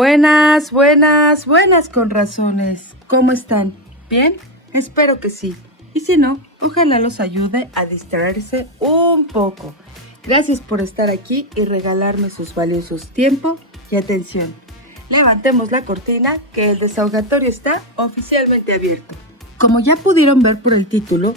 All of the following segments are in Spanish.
Buenas, buenas, buenas con razones. ¿Cómo están? ¿Bien? Espero que sí. Y si no, ojalá los ayude a distraerse un poco. Gracias por estar aquí y regalarme sus valiosos tiempo y atención. Levantemos la cortina que el desahogatorio está oficialmente abierto. Como ya pudieron ver por el título,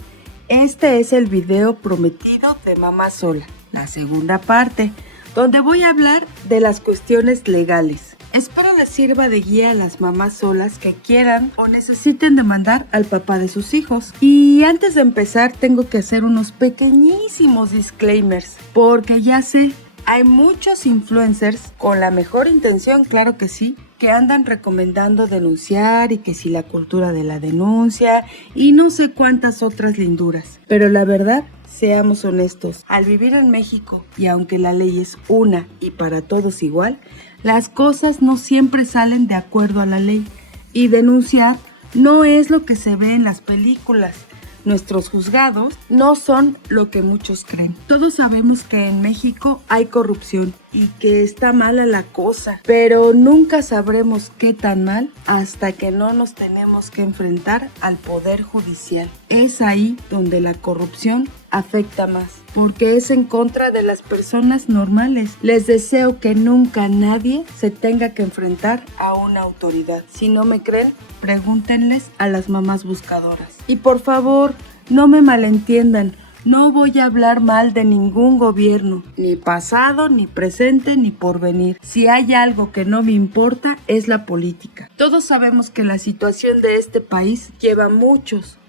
este es el video prometido de Mamá Sola, la segunda parte, donde voy a hablar de las cuestiones legales. Espero les sirva de guía a las mamás solas que quieran o necesiten demandar al papá de sus hijos. Y antes de empezar tengo que hacer unos pequeñísimos disclaimers, porque ya sé, hay muchos influencers con la mejor intención, claro que sí, que andan recomendando denunciar y que si la cultura de la denuncia y no sé cuántas otras linduras. Pero la verdad, seamos honestos, al vivir en México y aunque la ley es una y para todos igual, las cosas no siempre salen de acuerdo a la ley y denunciar no es lo que se ve en las películas. Nuestros juzgados no son lo que muchos creen. Todos sabemos que en México hay corrupción y que está mala la cosa, pero nunca sabremos qué tan mal hasta que no nos tenemos que enfrentar al poder judicial. Es ahí donde la corrupción afecta más, porque es en contra de las personas normales. Les deseo que nunca nadie se tenga que enfrentar a una autoridad. Si no me creen, pregúntenles a las mamás buscadoras. Y por favor, no me malentiendan. No voy a hablar mal de ningún gobierno, ni pasado, ni presente, ni porvenir. Si hay algo que no me importa, es la política. Todos sabemos que la situación de este país lleva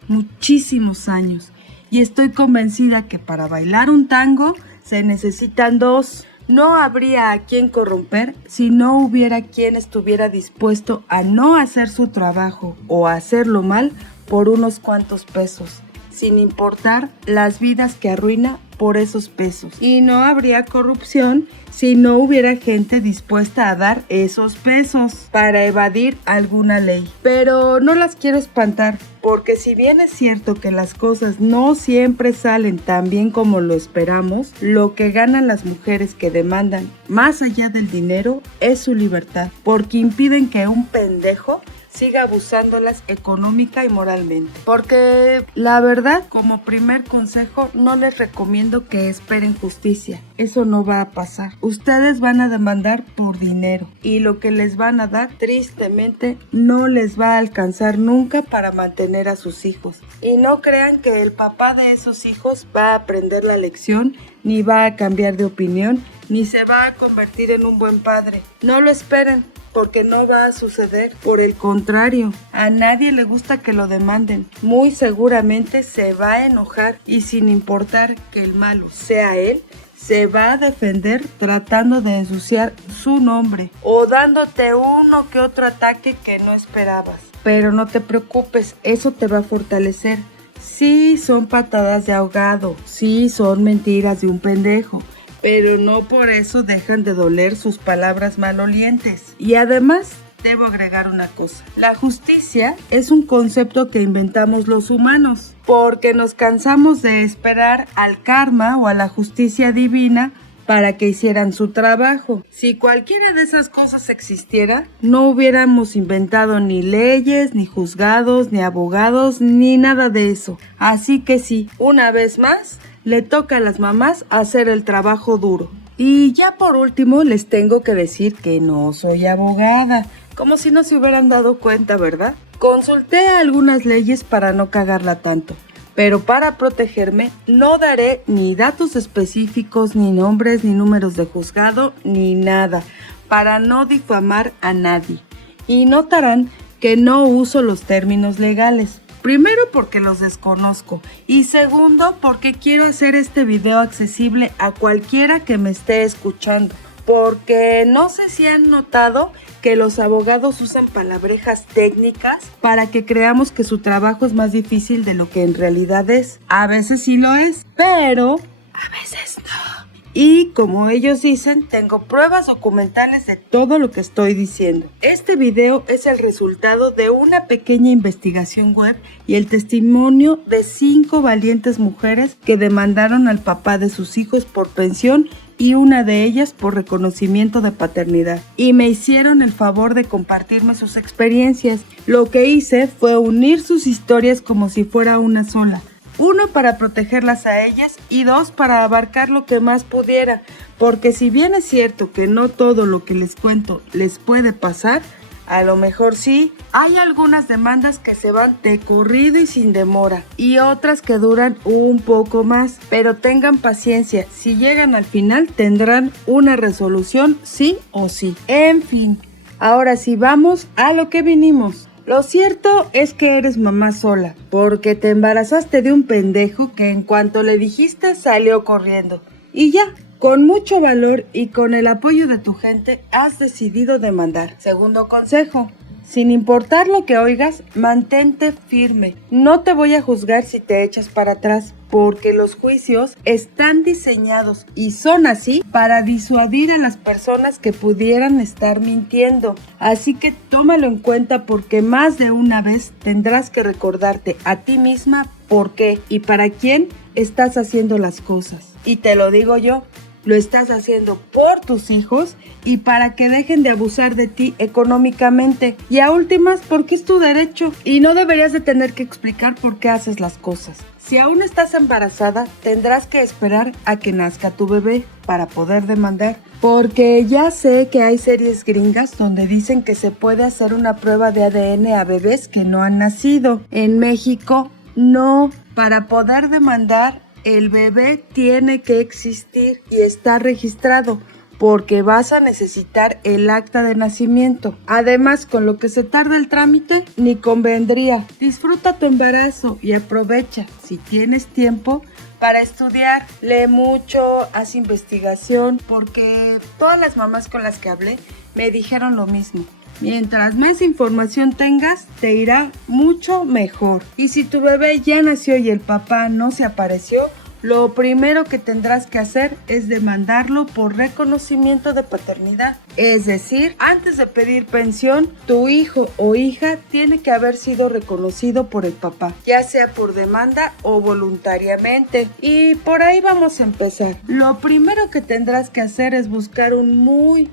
muchísimos años. Y estoy convencida que para bailar un tango se necesitan dos. No habría a quien corromper si no hubiera quien estuviera dispuesto a no hacer su trabajo o a hacerlo mal por unos cuantos pesos, sin importar las vidas que arruina por esos pesos. Y no habría corrupción si no hubiera gente dispuesta a dar esos pesos para evadir alguna ley. Pero no las quiero espantar, porque si bien es cierto que las cosas no siempre salen tan bien como lo esperamos, lo que ganan las mujeres que demandan, más allá del dinero, es su libertad, porque impiden que un pendejo siga abusándolas económica y moralmente. Porque la verdad, como primer consejo, no les recomiendo que esperen justicia. Eso no va a pasar. Ustedes van a demandar por dinero y lo que les van a dar, tristemente, no les va a alcanzar nunca para mantener a sus hijos. Y no crean que el papá de esos hijos va a aprender la lección, ni va a cambiar de opinión, ni se va a convertir en un buen padre. No lo esperen, porque no va a suceder. Por el contrario, a nadie le gusta que lo demanden. Muy seguramente se va a enojar y sin importar que el malo sea él, se va a defender tratando de ensuciar su nombre o dándote uno que otro ataque que no esperabas. Pero no te preocupes, eso te va a fortalecer. Sí, son patadas de ahogado, sí, son mentiras de un pendejo, pero no por eso dejan de doler sus palabras malolientes. Y además, debo agregar una cosa. La justicia es un concepto que inventamos los humanos, porque nos cansamos de esperar al karma o a la justicia divina para que hicieran su trabajo. Si cualquiera de esas cosas existiera, no hubiéramos inventado ni leyes, ni juzgados, ni abogados, ni nada de eso. Así que sí, una vez más, le toca a las mamás hacer el trabajo duro. Y ya por último les tengo que decir que no soy abogada, como si no se hubieran dado cuenta, ¿verdad? Consulté algunas leyes para no cagarla tanto, pero para protegerme no daré ni datos específicos, ni nombres, ni números de juzgado, ni nada, para no difamar a nadie. Y notarán que no uso los términos legales. Primero porque los desconozco y segundo porque quiero hacer este video accesible a cualquiera que me esté escuchando. Porque no sé si han notado que los abogados usan palabrejas técnicas para que creamos que su trabajo es más difícil de lo que en realidad es. A veces sí lo es, pero a veces no. Y como ellos dicen, tengo pruebas documentales de todo lo que estoy diciendo. Este video es el resultado de una pequeña investigación web y el testimonio de 5 valientes mujeres que demandaron al papá de sus hijos por pensión y una de ellas por reconocimiento de paternidad. Y me hicieron el favor de compartirme sus experiencias. Lo que hice fue unir sus historias como si fuera una sola. 1, para protegerlas a ellas y 2, para abarcar lo que más pudiera. Porque si bien es cierto que no todo lo que les cuento les puede pasar, a lo mejor sí, hay algunas demandas que se van de corrido y sin demora y otras que duran un poco más, pero tengan paciencia, si llegan al final tendrán una resolución sí o sí. En fin, ahora sí vamos a lo que vinimos. Lo cierto es que eres mamá sola, porque te embarazaste de un pendejo que en cuanto le dijiste salió corriendo. Y ya, con mucho valor y con el apoyo de tu gente, has decidido demandar. Segundo consejo, sin importar lo que oigas, mantente firme. No te voy a juzgar si te echas para atrás, porque los juicios están diseñados y son así para disuadir a las personas que pudieran estar mintiendo. Así que tómalo en cuenta porque más de una vez tendrás que recordarte a ti misma por qué y para quién estás haciendo las cosas. Y te lo digo yo, lo estás haciendo por tus hijos y para que dejen de abusar de ti económicamente. Y a últimas, porque es tu derecho y no deberías de tener que explicar por qué haces las cosas. Si aún estás embarazada, tendrás que esperar a que nazca tu bebé para poder demandar. Porque ya sé que hay series gringas donde dicen que se puede hacer una prueba de ADN a bebés que no han nacido. En México, no. Para poder demandar, el bebé tiene que existir y estar registrado, porque vas a necesitar el acta de nacimiento. Además, con lo que se tarda el trámite, ni convendría. Disfruta tu embarazo y aprovecha, si tienes tiempo, para estudiar. Lee mucho, haz investigación, porque todas las mamás con las que hablé me dijeron lo mismo. Mientras más información tengas, te irá mucho mejor. Y si tu bebé ya nació y el papá no se apareció, lo primero que tendrás que hacer es demandarlo por reconocimiento de paternidad. Es decir, antes de pedir pensión, tu hijo o hija tiene que haber sido reconocido por el papá, ya sea por demanda o voluntariamente. Y por ahí vamos a empezar. Lo primero que tendrás que hacer es buscar un muy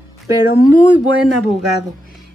buen abogado.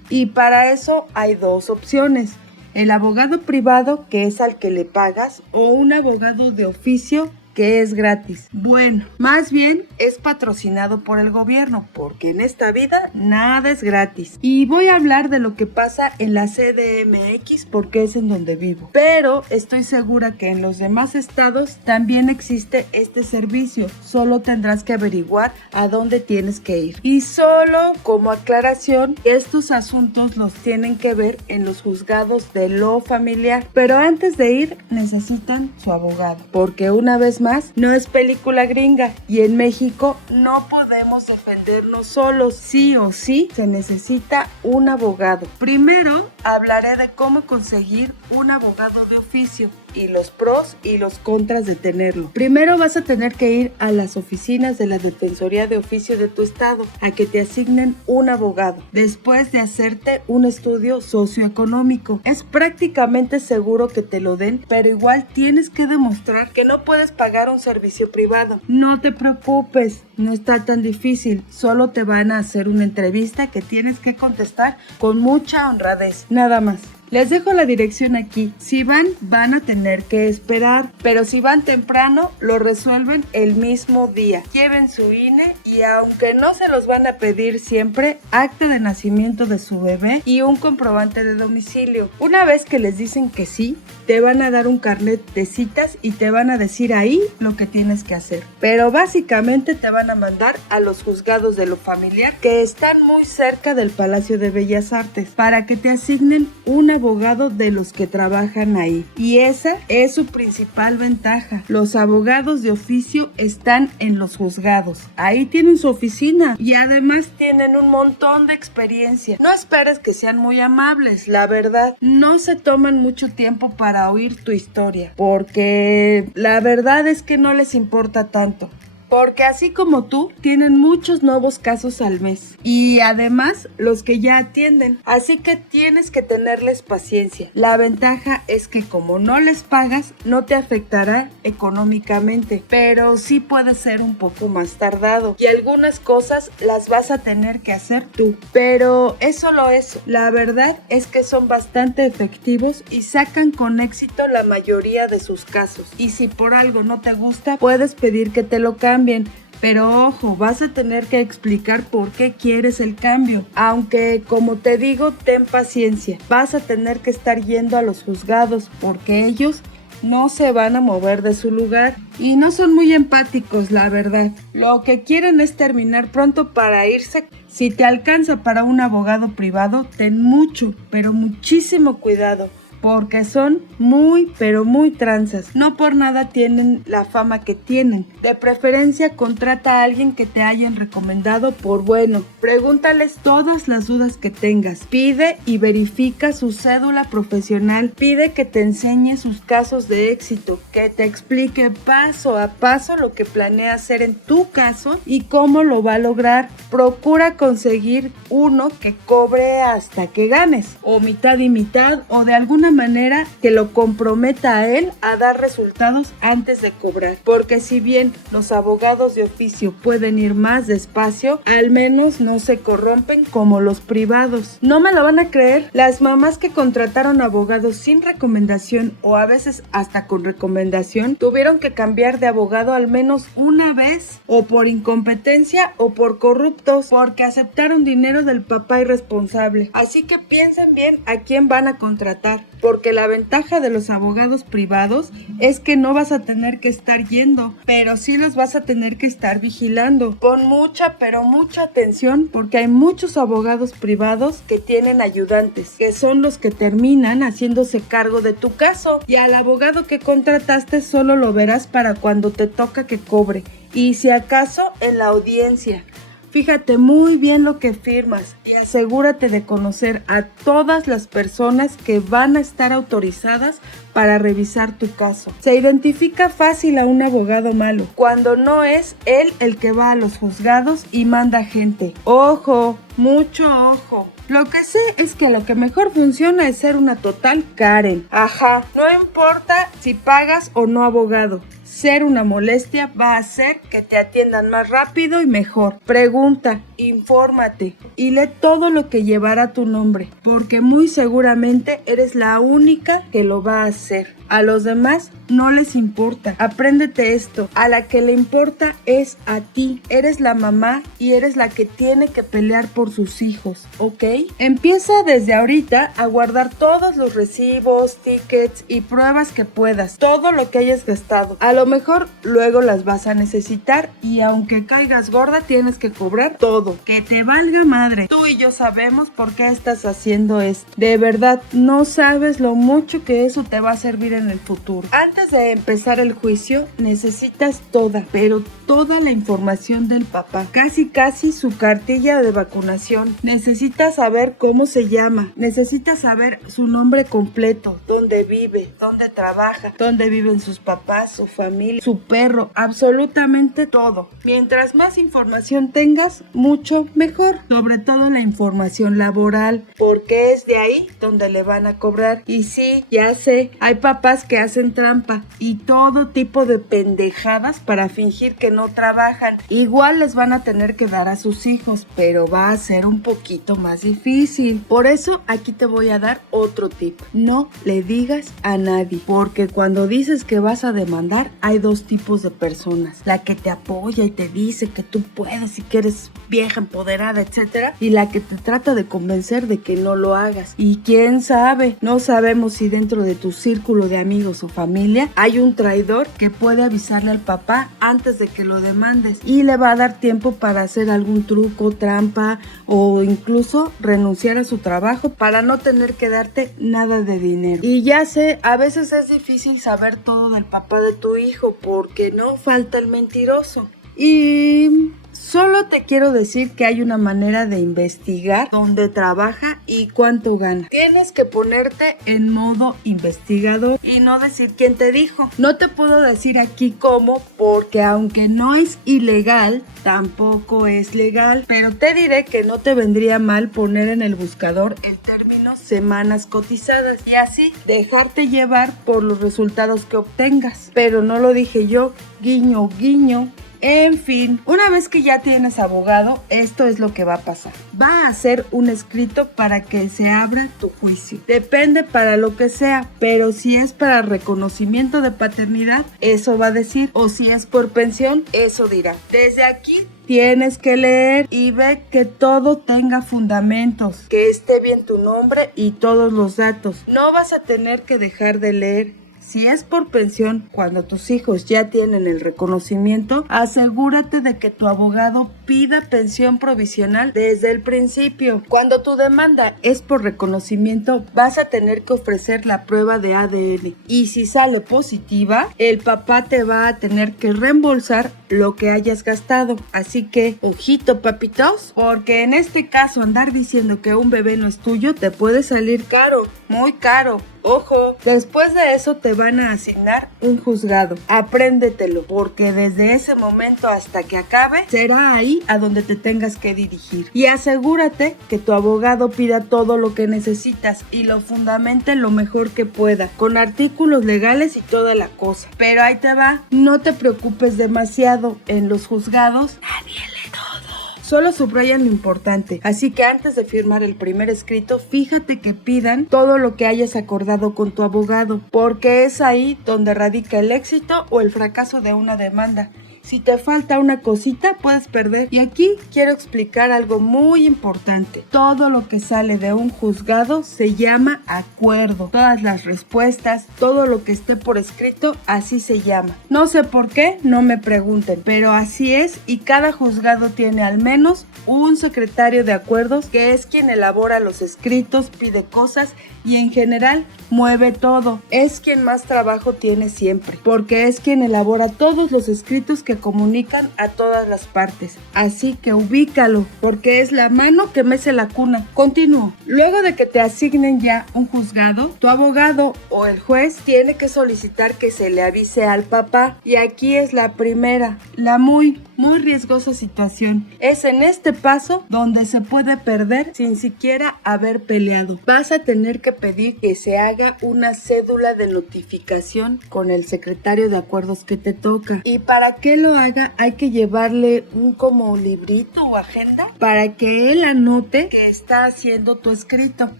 Y para eso hay 2 opciones. El abogado privado, que es al que le pagas, o un abogado de oficio, que es gratis. Bueno, más bien es patrocinado por el gobierno, porque en esta vida nada es gratis. Y voy a hablar de lo que pasa en la CDMX porque es en donde vivo. Pero estoy segura que en los demás estados también existe este servicio. Solo tendrás que averiguar a dónde tienes que ir. Y solo como aclaración, estos asuntos los tienen que ver en los juzgados de lo familiar. Pero antes de ir necesitan su abogado, porque una vez más, no es película gringa y en México no podemos defendernos solos. Sí o sí se necesita un abogado. Primero hablaré de cómo conseguir un abogado de oficio y los pros y los contras de tenerlo. Primero vas a tener que ir a las oficinas de la Defensoría de Oficio de tu estado a que te asignen un abogado, después de hacerte un estudio socioeconómico. Es prácticamente seguro que te lo den, pero igual tienes que demostrar que no puedes pagar un servicio privado. No te preocupes, no está tan difícil, solo te van a hacer una entrevista que tienes que contestar con mucha honradez, nada más. Les dejo la dirección aquí. Si van a tener que esperar, pero si van temprano, lo resuelven el mismo día. Lleven su INE y aunque no se los van a pedir siempre, acta de nacimiento de su bebé y un comprobante de domicilio. Una vez que les dicen que sí, te van a dar un carnet de citas y te van a decir ahí lo que tienes que hacer. Pero básicamente te van a mandar a los juzgados de lo familiar que están muy cerca del Palacio de Bellas Artes para que te asignen una abogado de los que trabajan ahí. Y esa es su principal ventaja. Los abogados de oficio están en los juzgados. Ahí tienen su oficina y además tienen un montón de experiencia. No esperes que sean muy amables, la verdad. No se toman mucho tiempo para oír tu historia, porque la verdad es que no les importa tanto. porque así como tú, tienen muchos nuevos casos al mes y además los que ya atienden, así que tienes que tenerles paciencia. La ventaja es que como no les pagas, no te afectará económicamente, pero sí puede ser un poco más tardado y algunas cosas las vas a tener que hacer tú, pero es solo eso. La verdad es que son bastante efectivos y sacan con éxito la mayoría de sus casos, y si por algo no te gusta, puedes pedir que te lo cambien. Pero ojo, vas a tener que explicar por qué quieres el cambio. Aunque, como te digo, ten paciencia. Vas a tener que estar yendo a los juzgados porque ellos no se van a mover de su lugar y no son muy empáticos, la verdad. Lo que quieren es terminar pronto para irse. Si te alcanza para un abogado privado, ten mucho, pero muchísimo cuidado, porque son muy, pero muy tranzas. No por nada tienen la fama que tienen. De preferencia, contrata a alguien que te hayan recomendado por bueno. Pregúntales todas las dudas que tengas. Pide y verifica su cédula profesional. Pide que te enseñe sus casos de éxito, que te explique paso a paso lo que planea hacer en tu caso y cómo lo va a lograr. Procura conseguir uno que cobre hasta que ganes, o mitad y mitad, o de alguna manera que lo comprometa a él a dar resultados antes de cobrar, porque si bien los abogados de oficio pueden ir más despacio, al menos no se corrompen como los privados. No me lo van a creer, las mamás que contrataron abogados sin recomendación o a veces hasta con recomendación tuvieron que cambiar de abogado al menos una vez, o por incompetencia o por corruptos, porque aceptaron dinero del papá irresponsable. Así que piensen bien a quién van a contratar, porque la ventaja de los abogados privados es que no vas a tener que estar yendo, pero sí los vas a tener que estar vigilando. Pon mucha, pero mucha atención, porque hay muchos abogados privados que tienen ayudantes, que son los que terminan haciéndose cargo de tu caso, y al abogado que contrataste solo lo verás para cuando te toca que cobre, y si acaso en la audiencia. Fíjate muy bien lo que firmas y asegúrate de conocer a todas las personas que van a estar autorizadas para revisar tu caso. Se identifica fácil a un abogado malo cuando no es él el que va a los juzgados y manda gente. ¡Ojo! ¡Mucho ojo! Lo que sé es que lo que mejor funciona es ser una total Karen. Ajá, no importa si pagas o no abogado. Ser una molestia va a hacer que te atiendan más rápido y mejor. Pregunta, infórmate y lee todo lo que llevará tu nombre, porque muy seguramente eres la única que lo va a hacer. A los demás no les importa. Apréndete esto. A la que le importa es a ti. Eres la mamá y eres la que tiene que pelear por sus hijos, ¿ok? Empieza desde ahorita a guardar todos los recibos, tickets y pruebas que puedas. Todo lo que hayas gastado. A lo mejor luego las vas a necesitar y aunque caigas gorda tienes que cobrar todo. Que te valga madre. Tú y yo sabemos por qué estás haciendo esto. De verdad, no sabes lo mucho que eso te va a servir en el futuro. Antes de empezar el juicio, necesitas toda, pero toda la información del papá. Casi su cartilla de vacunación. Necesitas saber cómo se llama. Necesitas saber su nombre completo, dónde vive, dónde trabaja, dónde viven sus papás, su familia, su perro, absolutamente todo. Mientras más información tengas, mucho mejor. Sobre todo la información laboral, porque es de ahí donde le van a cobrar. Y sí, ya sé, hay papás que hacen trampa y todo tipo de pendejadas para fingir que no trabajan. Igual les van a tener que dar a sus hijos, pero va a ser un poquito más difícil. Por eso aquí te voy a dar otro tip. No le digas a nadie, porque cuando dices que vas a demandar, hay dos tipos de personas. La que te apoya y te dice que tú puedes y que eres vieja, empoderada, etcétera, y la que te trata de convencer de que no lo hagas. Y quién sabe, no sabemos si dentro de tu círculo de amigos o familia hay un traidor que puede avisarle al papá antes de que lo demandes y le va a dar tiempo para hacer algún truco, trampa o incluso renunciar a su trabajo para no tener que darte nada de dinero. Y ya sé, a veces es difícil saber todo del papá de tu hijo porque no falta el mentiroso. Y Solo te quiero decir que hay una manera de investigar dónde trabaja y cuánto gana. Tienes que ponerte en modo investigador y no decir quién te dijo. No te puedo decir aquí cómo, porque aunque no es ilegal, tampoco es legal. Pero te diré que no te vendría mal poner en el buscador el término semanas cotizadas y así dejarte llevar por los resultados que obtengas. Pero no lo dije yo, guiño, guiño. En fin, una vez que ya tienes abogado, esto es lo que va a pasar. Va a hacer un escrito para que se abra tu juicio. Depende para lo que sea, pero si es para reconocimiento de paternidad, eso va a decir. O si es por pensión, eso dirá. Desde aquí tienes que leer y ver que todo tenga fundamentos, que esté bien tu nombre y todos los datos. No vas a tener que dejar de leer. Si es por pensión, cuando tus hijos ya tienen el reconocimiento, asegúrate de que tu abogado pida pensión provisional desde el principio. Cuando tu demanda es por reconocimiento, vas a tener que ofrecer la prueba de ADN. Y si sale positiva, el papá te va a tener que reembolsar lo que hayas gastado. Así que, ojito papitos, porque en este caso andar diciendo que un bebé no es tuyo te puede salir caro, muy caro. Ojo, después de eso te van a asignar un juzgado. Apréndetelo, porque desde ese momento hasta que acabe, será ahí a donde te tengas que dirigir. Y asegúrate que tu abogado pida todo lo que necesitas y lo fundamente lo mejor que pueda, con artículos legales y toda la cosa. Pero ahí te va, no te preocupes demasiado. En los juzgados, nadie lee todo. Solo subrayan lo importante, así que antes de firmar el primer escrito, fíjate que pidan todo lo que hayas acordado con tu abogado, porque es ahí donde radica el éxito o el fracaso de una demanda. Si te falta una cosita, puedes perder. Y aquí quiero explicar algo muy importante. Todo lo que sale de un juzgado se llama acuerdo. Todas las respuestas, todo lo que esté por escrito, así se llama. No sé por qué, no me pregunten, pero así es y cada juzgado tiene al menos un secretario de acuerdos que es quien elabora los escritos, pide cosas y en general mueve todo. Es quien más trabajo tiene siempre, porque es quien elabora todos los escritos que comunican a todas las partes. Así que ubícalo, porque es la mano que mece la cuna. Continúo. Luego de que te asignen ya un juzgado, tu abogado o el juez tiene que solicitar que se le avise al papá. Y aquí es la primera, la muy riesgosa situación. Es en este paso donde se puede perder sin siquiera haber peleado. Vas a tener que pedir que se haga una cédula de notificación con el secretario de acuerdos que te toca. Y para que lo haga hay que llevarle un como librito o agenda para que él anote que está haciendo tu escrito.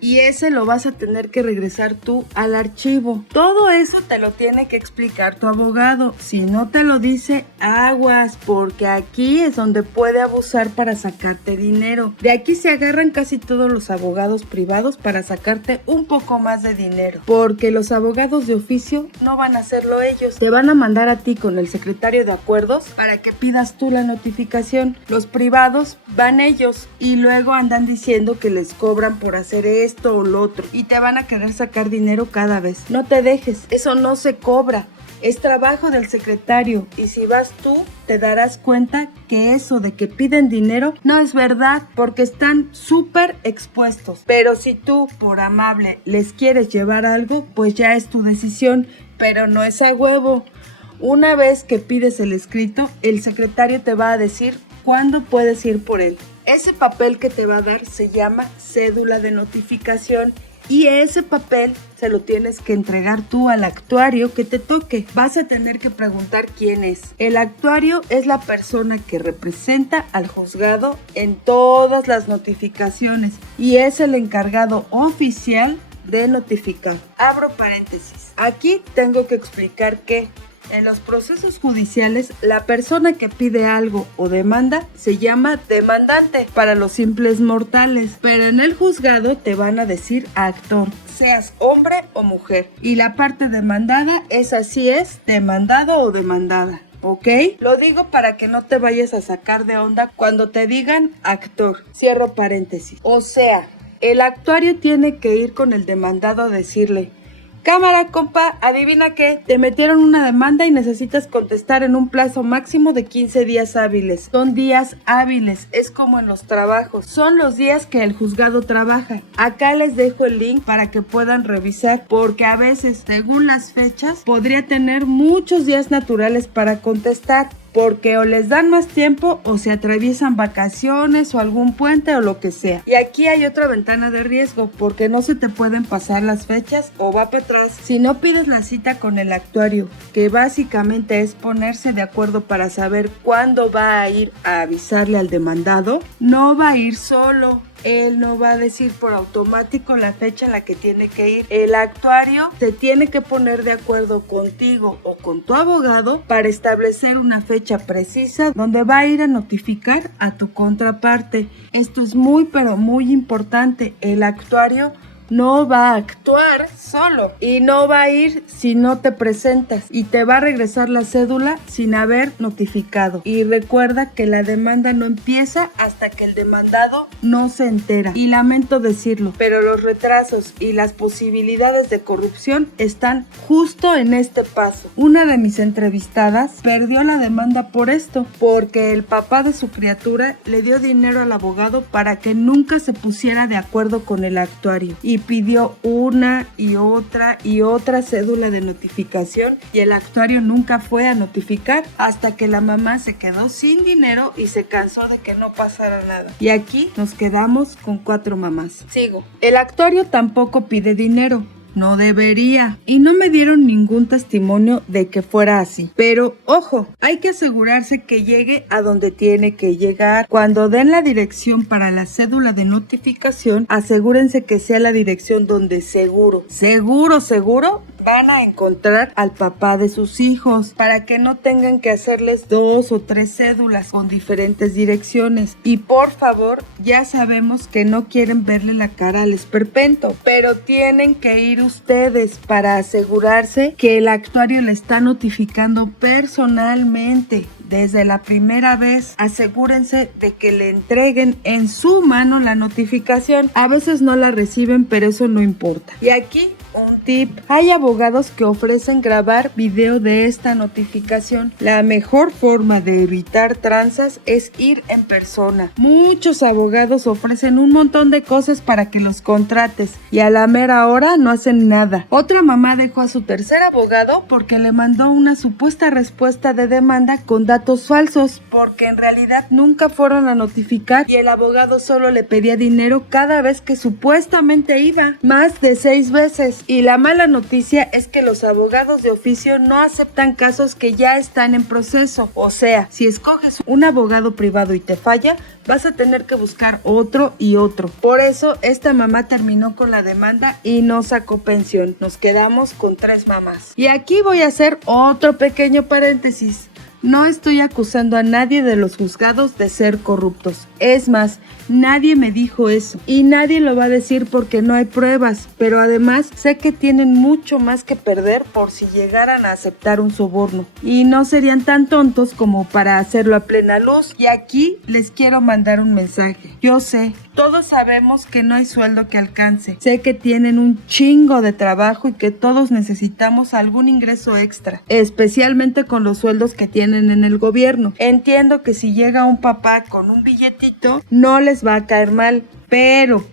Y ese lo vas a tener que regresar tú al archivo. Todo eso te lo tiene que explicar tu abogado. Si no te lo dice, aguas, porque aquí es donde puede abusar para sacarte dinero. De aquí se agarran casi todos los abogados privados para sacarte un poco más de dinero, porque los abogados de oficio no van a hacerlo ellos. Te van a mandar a ti con el secretario de acuerdos para que pidas tú la notificación. Los privados van ellos y luego andan diciendo que les cobran por hacer esto o lo otro y te van a querer sacar dinero cada vez. No te dejes, eso no se cobra. Es trabajo del secretario y si vas tú te darás cuenta que eso de que piden dinero no es verdad porque están súper expuestos. Pero si tú por amable les quieres llevar algo, pues ya es tu decisión, pero no es a huevo. Una vez que pides el escrito, el secretario te va a decir cuándo puedes ir por él. Ese papel que te va a dar se llama cédula de notificación. Y ese papel se lo tienes que entregar tú al actuario que te toque. Vas a tener que preguntar quién es. El actuario es la persona que representa al juzgado en todas las notificaciones y es el encargado oficial de notificar. Abro paréntesis. Aquí tengo que explicar que en los procesos judiciales, la persona que pide algo o demanda se llama demandante para los simples mortales, pero en el juzgado te van a decir actor, seas hombre o mujer. Y la parte demandada es así es, demandado o demandada. ¿Ok? Lo digo para que no te vayas a sacar de onda cuando te digan actor. Cierro paréntesis. O sea, el actuario tiene que ir con el demandado a decirle: Cámara, compa, adivina qué, te metieron una demanda y necesitas contestar en un plazo máximo de 15 días hábiles. Son días hábiles, es como en los trabajos, son los días que el juzgado trabaja. Acá les dejo el link para que puedan revisar, porque a veces, según las fechas, podría tener muchos días naturales para contestar, porque o les dan más tiempo o se atraviesan vacaciones o algún puente o lo que sea. Y aquí hay otra ventana de riesgo, porque no se te pueden pasar las fechas o va para atrás. Si no pides la cita con el actuario, que básicamente es ponerse de acuerdo para saber cuándo va a ir a avisarle al demandado, no va a ir solo. Él no va a decir por automático la fecha en la que tiene que ir. El actuario se tiene que poner de acuerdo contigo o con tu abogado para establecer una fecha precisa donde va a ir a notificar a tu contraparte. Esto es muy pero muy importante. El actuario no va a actuar solo y no va a ir si no te presentas y te va a regresar la cédula sin haber notificado. Y recuerda que la demanda no empieza hasta que el demandado no se entera. Y lamento decirlo, pero los retrasos y las posibilidades de corrupción están justo en este paso. Una de mis entrevistadas perdió la demanda por esto, porque el papá de su criatura le dio dinero al abogado para que nunca se pusiera de acuerdo con el actuario. Y pidió una y otra cédula de notificación y el actuario nunca fue a notificar hasta que la mamá se quedó sin dinero y se cansó de que no pasara nada. Y aquí nos quedamos con 4 mamás. Sigo. El actuario tampoco pide dinero. No debería. Y no me dieron ningún testimonio de que fuera así. Pero, ojo, hay que asegurarse que llegue a donde tiene que llegar. Cuando den la dirección para la cédula de notificación, asegúrense que sea la dirección donde seguro van a encontrar al papá de sus hijos, para que no tengan que hacerles 2 o 3 cédulas con diferentes direcciones. Y por favor, ya sabemos que no quieren verle la cara al esperpento, pero tienen que ir ustedes para asegurarse que el actuario le está notificando personalmente. Desde la primera vez, asegúrense de que le entreguen en su mano la notificación. A veces no la reciben, pero eso no importa. Y aquí un tip: hay abogados que ofrecen grabar video de esta notificación. La mejor forma de evitar tranzas es ir en persona. Muchos abogados ofrecen un montón de cosas para que los contrates y a la mera hora no hacen nada. Otra mamá dejó a su tercer abogado porque le mandó una supuesta respuesta de demanda con datos falsos, porque en realidad nunca fueron a notificar y el abogado solo le pedía dinero cada vez que supuestamente iba, más de 6 veces. Y la mala noticia es que los abogados de oficio no aceptan casos que ya están en proceso. O sea, si escoges un abogado privado y te falla, vas a tener que buscar otro y otro. Por eso esta mamá terminó con la demanda y no sacó pensión. Nos quedamos con 3 mamás. Y aquí voy a hacer otro pequeño paréntesis. No estoy acusando a nadie de los juzgados de ser corruptos. Es más, nadie me dijo eso. Y nadie lo va a decir porque no hay pruebas. Pero además sé que tienen mucho más que perder por si llegaran a aceptar un soborno. Y no serían tan tontos como para hacerlo a plena luz. Y aquí les quiero mandar un mensaje. Yo sé, todos sabemos que no hay sueldo que alcance. Sé que tienen un chingo de trabajo y que todos necesitamos algún ingreso extra. Especialmente con los sueldos que tienen en el gobierno. Entiendo que si llega un papá con un billetito, no les va a caer mal. Pero,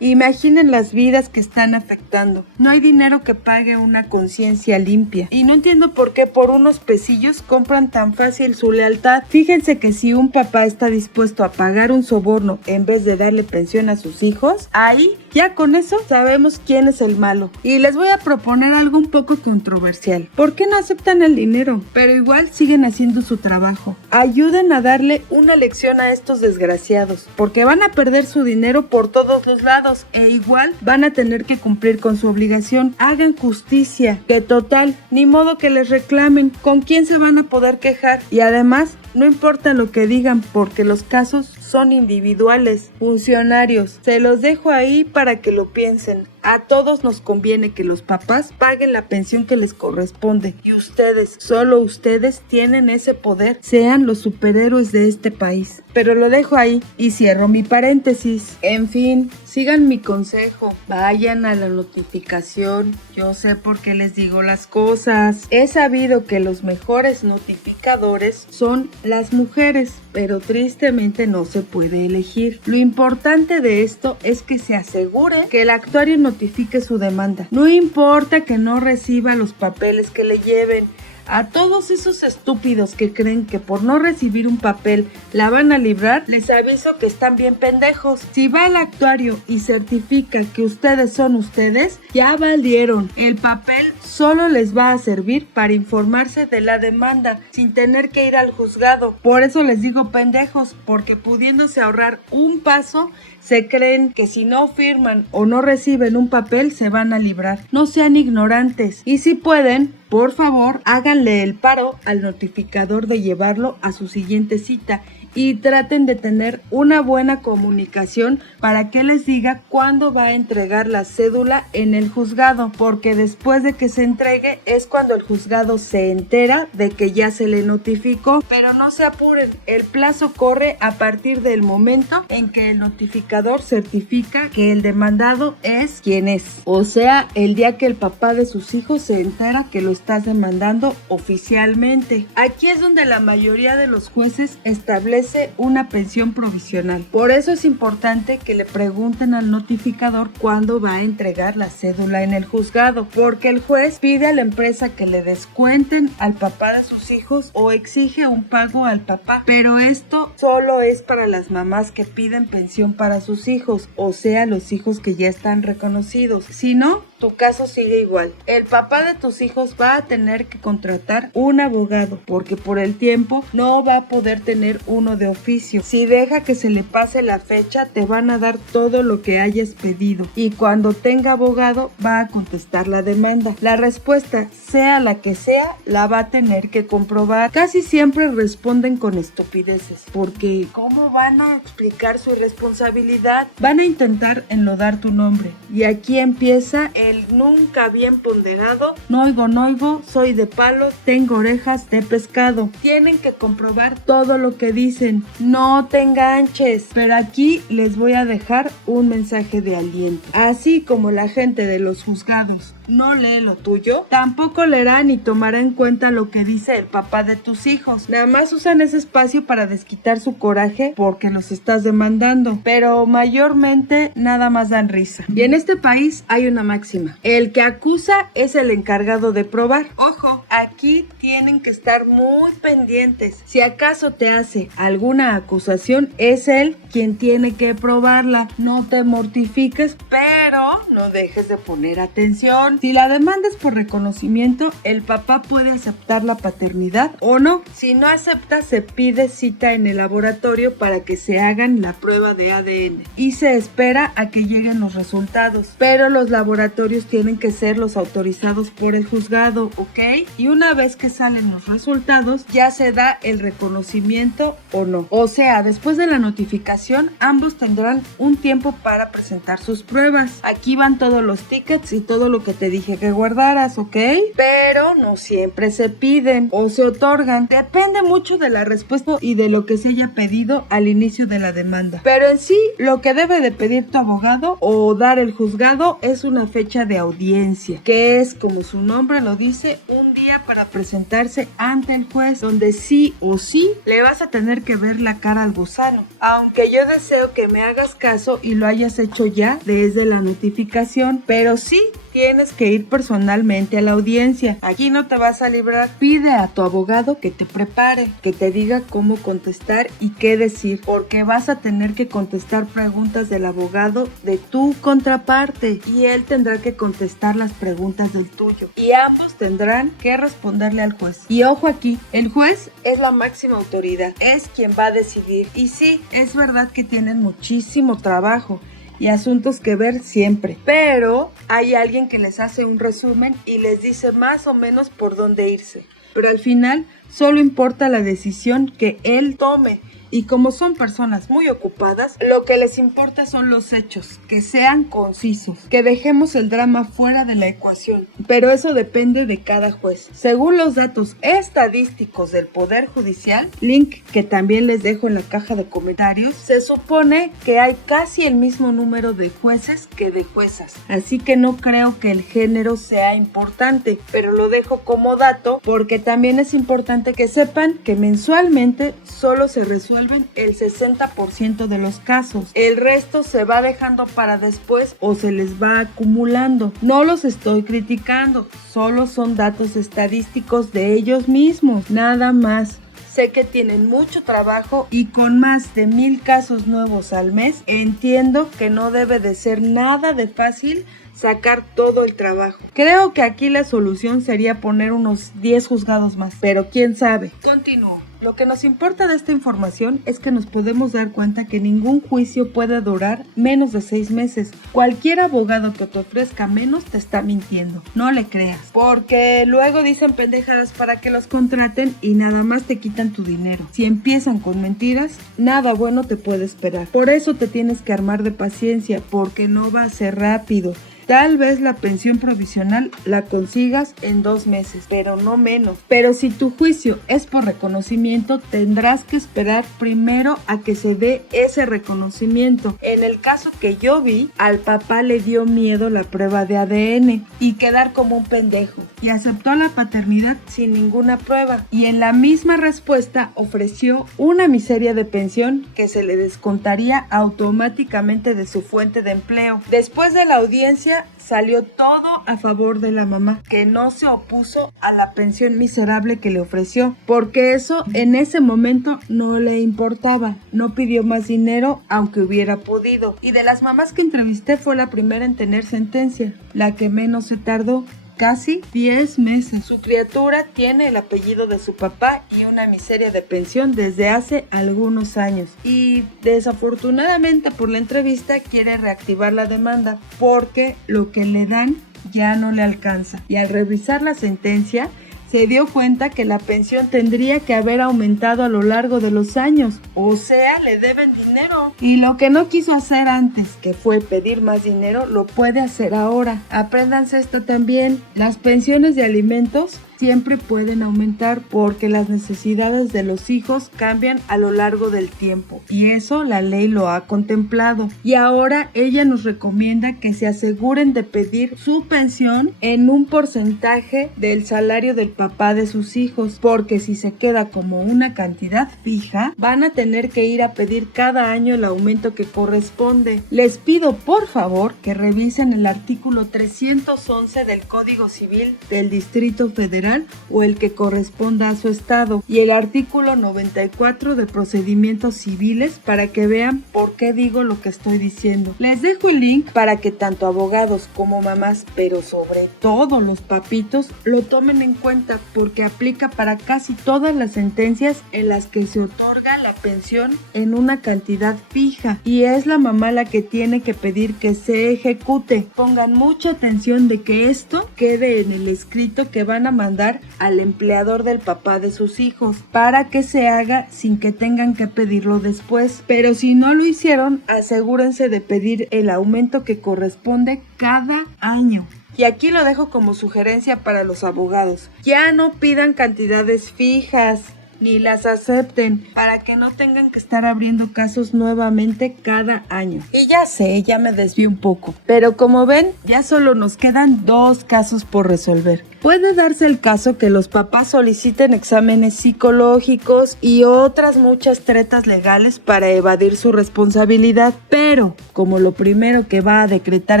imaginen las vidas que están afectando. No hay dinero que pague una conciencia limpia. Y no entiendo por qué por unos pesillos compran tan fácil su lealtad. Fíjense que si un papá está dispuesto a pagar un soborno en vez de darle pensión a sus hijos, ahí ya con eso sabemos quién es el malo. Y les voy a proponer algo un poco controversial. ¿Por qué no aceptan el dinero? Pero igual siguen haciendo su trabajo. Ayuden a darle una lección a estos desgraciados, porque van a perder su dinero por todos los lados e igual van a tener que cumplir con su obligación. Hagan justicia, que total, ni modo que les reclamen. ¿Con quién se van a poder quejar? Y además, no importa lo que digan porque los casos son individuales. Funcionarios, se los dejo ahí para que lo piensen. A todos nos conviene que los papás paguen la pensión que les corresponde. Y ustedes, solo ustedes tienen ese poder. Sean los superhéroes de este país. Pero lo dejo ahí y cierro mi paréntesis. En fin, sigan mi consejo, vayan a la notificación. Yo sé por qué les digo las cosas. He sabido que los mejores notificadores son las mujeres, pero tristemente no se puede elegir. Lo importante de esto es que se asegure que el actuario notifique su demanda. No importa que no reciba los papeles que le lleven. A todos esos estúpidos que creen que por no recibir un papel la van a librar, les aviso que están bien pendejos. Si va al actuario y certifica que ustedes son ustedes, ya valieron. El papel solo les va a servir para informarse de la demanda sin tener que ir al juzgado. Por eso les digo pendejos, porque pudiéndose ahorrar un paso, se creen que si no firman o no reciben un papel se van a librar. No sean ignorantes y si pueden, por favor, háganle el paro al notificador de llevarlo a su siguiente cita y traten de tener una buena comunicación para que les diga cuándo va a entregar la cédula en el juzgado, porque después de que se entregue es cuando el juzgado se entera de que ya se le notificó. Pero no se apuren, el plazo corre a partir del momento en que el notificador certifica que el demandado es quien es, o sea, el día que el papá de sus hijos se entera que lo estás demandando oficialmente. Aquí es donde la mayoría de los jueces establecen una pensión provisional. Por eso es importante que le pregunten al notificador cuándo va a entregar la cédula en el juzgado, porque el juez pide a la empresa que le descuenten al papá de sus hijos o exige un pago al papá. Pero esto solo es para las mamás que piden pensión para sus hijos, o sea, los hijos que ya están reconocidos. Si no, tu caso sigue igual. El papá de tus hijos va a tener que contratar un abogado, porque por el tiempo no va a poder tener uno de oficio. Si deja que se le pase la fecha, te van a dar todo lo que hayas pedido y cuando tenga abogado va a contestar la demanda. La respuesta, sea la que sea, la va a tener que comprobar. Casi siempre responden con estupideces, porque ¿cómo van a explicar su irresponsabilidad? Van a intentar enlodar tu nombre y aquí empieza el nunca bien ponderado: no oigo, soy de palo, tengo orejas de pescado. Tienen que comprobar todo lo que dicen. No te enganches. Pero aquí les voy a dejar un mensaje de aliento. Así como la gente de los juzgados no lee lo tuyo, tampoco leerá ni tomará en cuenta lo que dice el papá de tus hijos. Nada más usan ese espacio para desquitar su coraje porque los estás demandando, pero mayormente nada más dan risa. Y en este país hay una máxima: el que acusa es el encargado de probar. Ojo, aquí tienen que estar muy pendientes. Si acaso te hace alguna acusación, es él quien tiene que probarla. No te mortifiques, pero no dejes de poner atención. Si la demanda es por reconocimiento, el papá puede aceptar la paternidad o no. Si no acepta, se pide cita en el laboratorio para que se hagan la prueba de ADN y se espera a que lleguen los resultados. Pero los laboratorios tienen que ser los autorizados por el juzgado, ¿ok? Y una vez que salen los resultados, ya se da el reconocimiento o no. O sea, después de la notificación, ambos tendrán un tiempo para presentar sus pruebas. Aquí van todos los tickets y todo lo que te dije que guardaras, ¿ok? Pero no siempre se piden o se otorgan. Depende mucho de la respuesta y de lo que se haya pedido al inicio de la demanda. Pero en sí, lo que debe de pedir tu abogado o dar el juzgado es una fecha de audiencia, que es, como su nombre lo dice, un día para presentarse ante el juez, donde sí o sí le vas a tener que ver la cara al gusano. Aunque yo deseo que me hagas caso y lo hayas hecho ya desde la notificación, pero sí tienes que ir personalmente a la audiencia. Aquí no te vas a librar. Pide a tu abogado que te prepare, que te diga cómo contestar y qué decir, porque vas a tener que contestar preguntas del abogado de tu contraparte y él tendrá que contestar las preguntas del tuyo y ambos tendrán que responderle al juez. Y ojo aquí, el juez es la máxima autoridad, es quien va a decidir. Y sí, es verdad que tienen muchísimo trabajo y asuntos que ver siempre, pero hay alguien que les hace un resumen y les dice más o menos por dónde irse. Pero al final solo importa la decisión que él tome. Y como son personas muy ocupadas, lo que les importa son los hechos, que sean concisos, que dejemos el drama fuera de la ecuación. Pero eso depende de cada juez. Según los datos estadísticos del Poder Judicial, link que también les dejo en la caja de comentarios, se supone que hay casi el mismo número de jueces que de juezas. Así que no creo que el género sea importante, pero lo dejo como dato porque también es importante que sepan que mensualmente solo se resuelve el 60% de los casos. El resto se va dejando para después o se les va acumulando. No los estoy criticando, solo son datos estadísticos de ellos mismos, nada más. Sé que tienen mucho trabajo y con más de 1000 casos nuevos al mes, entiendo que no debe de ser nada de fácil sacar todo el trabajo. Creo que aquí la solución sería poner unos 10 juzgados más, pero quién sabe. Continúo. Lo que nos importa de esta información es que nos podemos dar cuenta que ningún juicio puede durar menos de 6 meses. Cualquier abogado que te ofrezca menos te está mintiendo. No le creas. Porque luego dicen pendejadas para que los contraten y nada más te quitan tu dinero. Si empiezan con mentiras, nada bueno te puede esperar. Por eso te tienes que armar de paciencia, porque no va a ser rápido. Tal vez la pensión provisional la consigas en 2 meses, pero no menos. Pero si tu juicio es por reconocimiento, tendrás que esperar primero a que se dé ese reconocimiento. En el caso que yo vi, al papá le dio miedo la prueba de ADN y quedar como un pendejo. Y aceptó la paternidad sin ninguna prueba. Y en la misma respuesta ofreció una miseria de pensión que se le descontaría automáticamente de su fuente de empleo. Después de la audiencia, salió todo a favor de la mamá, que no se opuso a la pensión miserable que le ofreció, porque eso en ese momento no le importaba, no pidió más dinero aunque hubiera podido. Y de las mamás que entrevisté fue la primera en tener sentencia, la que menos se tardó. Casi 10 meses. Su criatura tiene el apellido de su papá y una miseria de pensión desde hace algunos años. Y desafortunadamente por la entrevista quiere reactivar la demanda porque lo que le dan ya no le alcanza. Y al revisar la sentencia, se dio cuenta que la pensión tendría que haber aumentado a lo largo de los años, o sea, le deben dinero. Y lo que no quiso hacer antes, que fue pedir más dinero, lo puede hacer ahora. Apréndanse esto también, las pensiones de alimentos siempre pueden aumentar porque las necesidades de los hijos cambian a lo largo del tiempo y eso la ley lo ha contemplado. Y ahora ella nos recomienda que se aseguren de pedir su pensión en un porcentaje del salario del papá de sus hijos, porque si se queda como una cantidad fija, van a tener que ir a pedir cada año el aumento que corresponde. Les pido por favor que revisen el artículo 311 del Código Civil del Distrito Federal o el que corresponda a su estado y el artículo 94 de procedimientos civiles para que vean por qué digo lo que estoy diciendo. Les dejo el link para que tanto abogados como mamás, pero sobre todo los papitos, lo tomen en cuenta porque aplica para casi todas las sentencias en las que se otorga la pensión en una cantidad fija y es la mamá la que tiene que pedir que se ejecute. Pongan mucha atención de que esto quede en el escrito que van a mandar al empleador del papá de sus hijos para que se haga sin que tengan que pedirlo después. Pero si no lo hicieron, asegúrense de pedir el aumento que corresponde cada año. Y aquí lo dejo como sugerencia para los abogados. Ya no pidan cantidades fijas, ni las acepten, para que no tengan que estar abriendo casos nuevamente cada año. Y ya sé, ya me desvío un poco, pero como ven, ya solo nos quedan 2 casos por resolver. Puede darse el caso que los papás soliciten exámenes psicológicos y otras muchas tretas legales para evadir su responsabilidad, pero como lo primero que va a decretar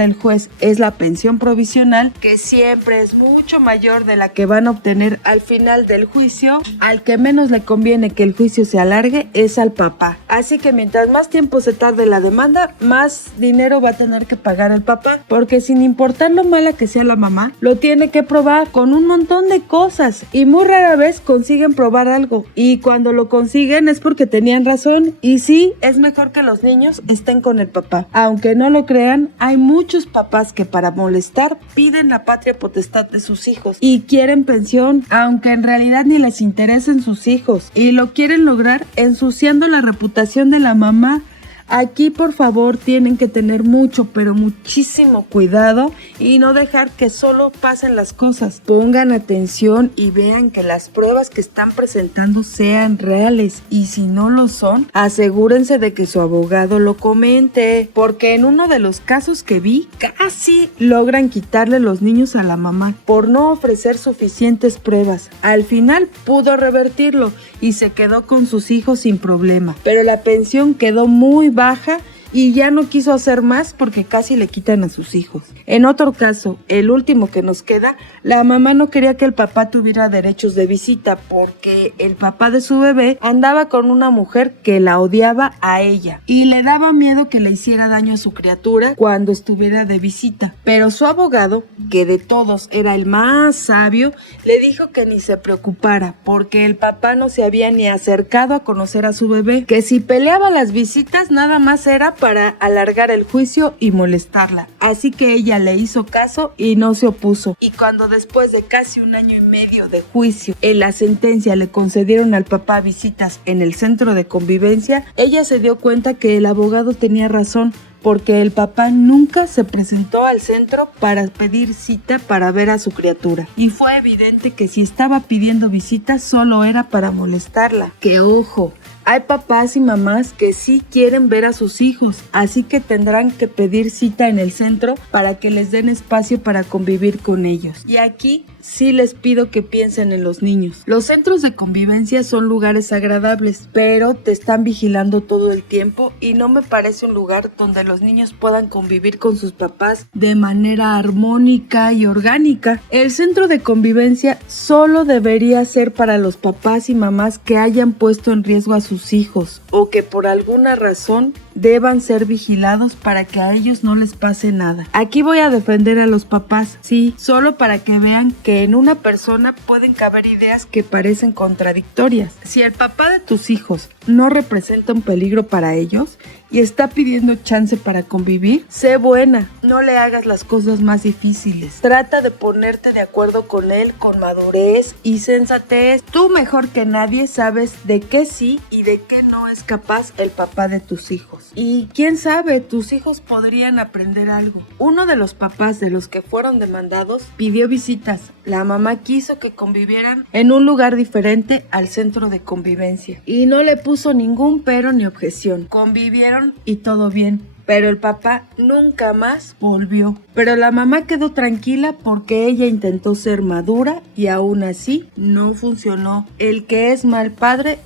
el juez es la pensión provisional, que siempre es mucho mayor de la que van a obtener al final del juicio, al que menos le conviene que el juicio se alargue es al papá. Así que mientras más tiempo se tarde la demanda, más dinero va a tener que pagar el papá, porque sin importar lo mala que sea la mamá, lo tiene que probar. con un montón de cosas y muy rara vez consiguen probar algo. Y cuando lo consiguen es porque tenían razón. Y sí, es mejor que los niños estén con el papá. Aunque no lo crean, hay muchos papás que para molestar piden la patria potestad de sus hijos y quieren pensión, aunque en realidad ni les interesen sus hijos. Y lo quieren lograr ensuciando la reputación de la mamá. Aquí por favor tienen que tener mucho, pero muchísimo cuidado y no dejar que solo pasen las cosas. Pongan atención y vean que las pruebas que están presentando sean reales, y si no lo son, asegúrense de que su abogado lo comente, porque en uno de los casos que vi, casi logran quitarle los niños a la mamá por no ofrecer suficientes pruebas. Al final pudo revertirlo y se quedó con sus hijos sin problema, pero la pensión quedó muy baja y ya no quiso hacer más porque casi le quitan a sus hijos. En otro caso, el último que nos queda, la mamá no quería que el papá tuviera derechos de visita porque el papá de su bebé andaba con una mujer que la odiaba a ella y le daba miedo que le hiciera daño a su criatura cuando estuviera de visita. Pero su abogado, que de todos era el más sabio, le dijo que ni se preocupara porque el papá no se había ni acercado a conocer a su bebé, que si peleaba las visitas nada más era para alargar el juicio y molestarla. Así que ella le hizo caso y no se opuso. Y cuando después de casi 1 año y medio de juicio, en la sentencia le concedieron al papá visitas en el centro de convivencia, ella se dio cuenta que el abogado tenía razón, porque el papá nunca se presentó al centro para pedir cita para ver a su criatura. Y fue evidente que si estaba pidiendo visitas solo era para molestarla. ¡Que ojo! Hay papás y mamás que sí quieren ver a sus hijos, así que tendrán que pedir cita en el centro para que les den espacio para convivir con ellos. Y aquí sí les pido que piensen en los niños. Los centros de convivencia son lugares agradables, pero te están vigilando todo el tiempo y no me parece un lugar donde los niños puedan convivir con sus papás de manera armónica y orgánica. El centro de convivencia solo debería ser para los papás y mamás que hayan puesto en riesgo a sus hijos o que por alguna razón deban ser vigilados para que a ellos no les pase nada. Aquí voy a defender a los papás, sí, solo para que vean que en una persona pueden caber ideas que parecen contradictorias. Si el papá de tus hijos no representa un peligro para ellos y está pidiendo chance para convivir, sé buena, no le hagas las cosas más difíciles. Trata de ponerte de acuerdo con él con madurez y sensatez. Tú mejor que nadie sabes de qué sí y de qué no es capaz el papá de tus hijos. Y quién sabe, tus hijos podrían aprender algo. Uno de los papás de los que fueron demandados pidió visitas. La mamá quiso que convivieran en un lugar diferente al centro de convivencia y no le puso ningún pero ni objeción. Convivieron y todo bien, pero el papá nunca más volvió. Pero la mamá quedó tranquila porque ella intentó ser madura y aún así no funcionó. El que es mal padre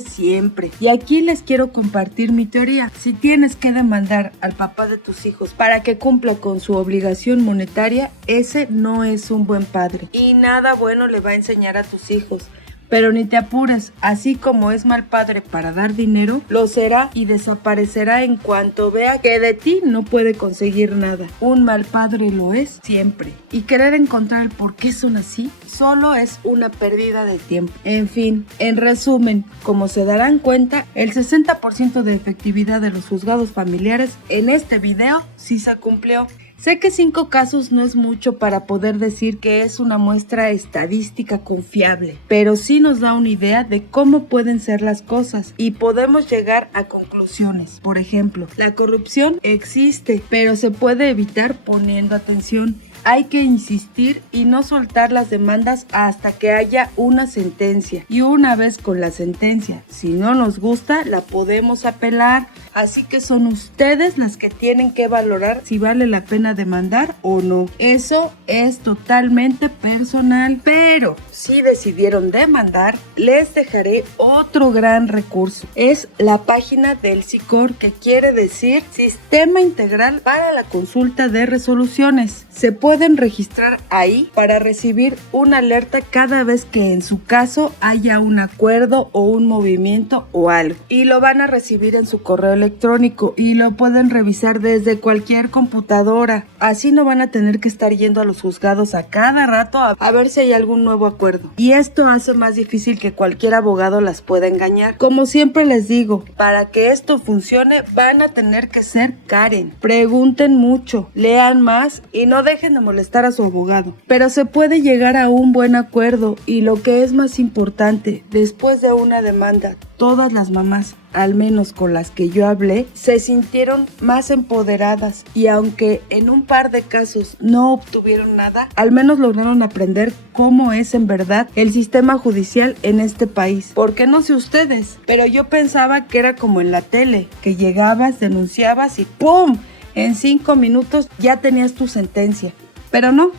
siempre. Y aquí les quiero compartir mi teoría. Si tienes que demandar al papá de tus hijos para que cumpla con su obligación monetaria, ese no es un buen padre y nada bueno le va a enseñar a tus hijos. Pero ni te apures, así como es mal padre para dar dinero, lo será y desaparecerá en cuanto vea que de ti no puede conseguir nada. Un mal padre lo es siempre. Y querer encontrar el por qué son así, solo es una pérdida de tiempo. En fin, en resumen, como se darán cuenta, el 60% de efectividad de los juzgados familiares en este video sí se cumplió. Sé que 5 casos no es mucho para poder decir que es una muestra estadística confiable, pero sí nos da una idea de cómo pueden ser las cosas y podemos llegar a conclusiones. Por ejemplo, la corrupción existe, pero se puede evitar poniendo atención. Hay que insistir y no soltar las demandas hasta que haya una sentencia. Y una vez con la sentencia, si no nos gusta, la podemos apelar. Así que son ustedes las que tienen que valorar si vale la pena demandar o no. Eso es totalmente personal. Pero si decidieron demandar, les dejaré otro gran recurso. Es la página del SICOR, que quiere decir Sistema Integral para la Consulta de Resoluciones. Se puede pueden registrar ahí para recibir una alerta cada vez que en su caso haya un acuerdo o un movimiento o algo. Y lo van a recibir en su correo electrónico y lo pueden revisar desde cualquier computadora. Así no van a tener que estar yendo a los juzgados a cada rato a ver si hay algún nuevo acuerdo. Y esto hace más difícil que cualquier abogado las pueda engañar. Como siempre les digo, para que esto funcione van a tener que ser Karen. Pregunten mucho, lean más y no dejen de molestar a su abogado. Pero se puede llegar a un buen acuerdo y lo que es más importante, después de una demanda, todas las mamás, al menos con las que yo hablé, se sintieron más empoderadas y aunque en un par de casos no obtuvieron nada, al menos lograron aprender cómo es en verdad el sistema judicial en este país. Porque no sé ustedes, pero yo pensaba que era como en la tele, que llegabas, denunciabas y ¡pum! En 5 minutos ya tenías tu sentencia. Pero no.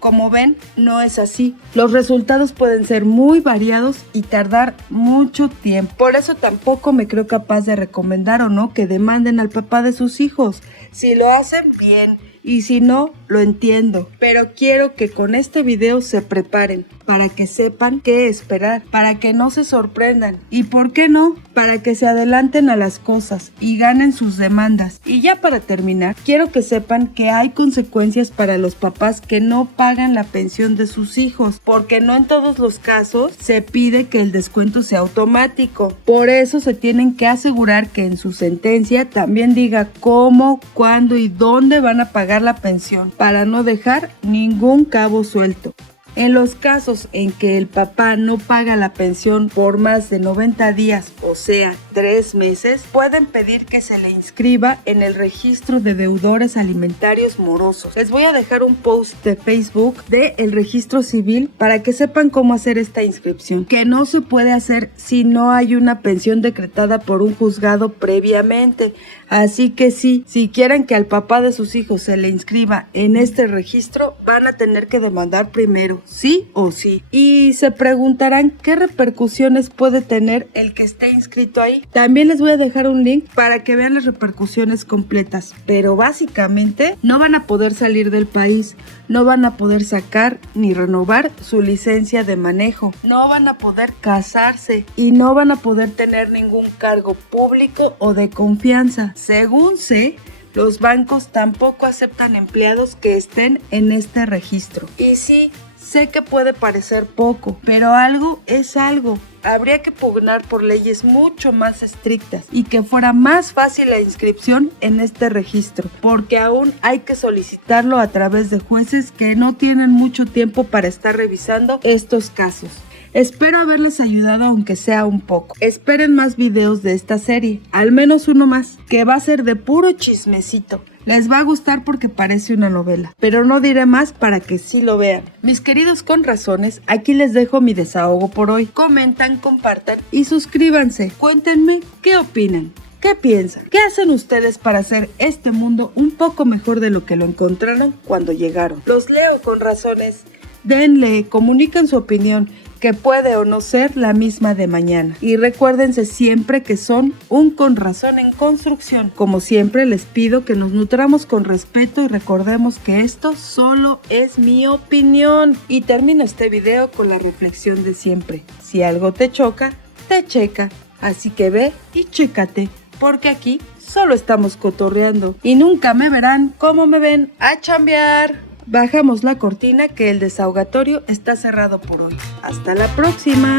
Como ven, no es así. Los resultados pueden ser muy variados y tardar mucho tiempo. Por eso tampoco me creo capaz de recomendar o no que demanden al papá de sus hijos. Si lo hacen bien y si no, lo entiendo. Pero quiero que con este video se preparen para que sepan qué esperar, para que no se sorprendan y, ¿por qué no?, para que se adelanten a las cosas y ganen sus demandas. Y ya para terminar, quiero que sepan que hay consecuencias para los papás que no pagan la pensión de sus hijos, porque no en todos los casos se pide que el descuento sea automático. Por eso se tienen que asegurar que en su sentencia también diga cómo, cuándo y dónde van a pagar la pensión, para no dejar ningún cabo suelto. En los casos en que el papá no paga la pensión por más de 90 días, o sea, 3 meses, pueden pedir que se le inscriba en el registro de deudores alimentarios morosos. Les voy a dejar un post de Facebook del registro civil para que sepan cómo hacer esta inscripción, que no se puede hacer si no hay una pensión decretada por un juzgado previamente. Así que sí, si quieren que al papá de sus hijos se le inscriba en este registro, van a tener que demandar primero, sí o sí. Y se preguntarán qué repercusiones puede tener el que esté inscrito ahí. También les voy a dejar un link para que vean las repercusiones completas. Pero básicamente no van a poder salir del país, no van a poder sacar ni renovar su licencia de manejo, no van a poder casarse y no van a poder tener ningún cargo público o de confianza. Según sé, los bancos tampoco aceptan empleados que estén en este registro. Y sí, sé que puede parecer poco, pero algo es algo. Habría que pugnar por leyes mucho más estrictas y que fuera más fácil la inscripción en este registro, porque aún hay que solicitarlo a través de jueces que no tienen mucho tiempo para estar revisando estos casos. Espero haberles ayudado aunque sea un poco. Esperen más videos de esta serie, al menos uno más, que va a ser de puro chismecito. Les va a gustar porque parece una novela, pero no diré más para que sí lo vean. Mis queridos con razones, aquí les dejo mi desahogo por hoy. Comentan, compartan y suscríbanse. Cuéntenme qué opinan. ¿Qué piensan? ¿Qué hacen ustedes para hacer este mundo un poco mejor de lo que lo encontraron cuando llegaron? Los leo con razones. Denle, comunican su opinión, que puede o no ser la misma de mañana. Y recuérdense siempre que son un con razón en construcción. Como siempre les pido que nos nutramos con respeto y recordemos que esto solo es mi opinión. Y termino este video con la reflexión de siempre. Si algo te choca, te checa. Así que ve y chécate, porque aquí solo estamos cotorreando. Y nunca me verán como me ven, a chambear. Bajamos la cortina que el desahogatorio está cerrado por hoy. Hasta la próxima.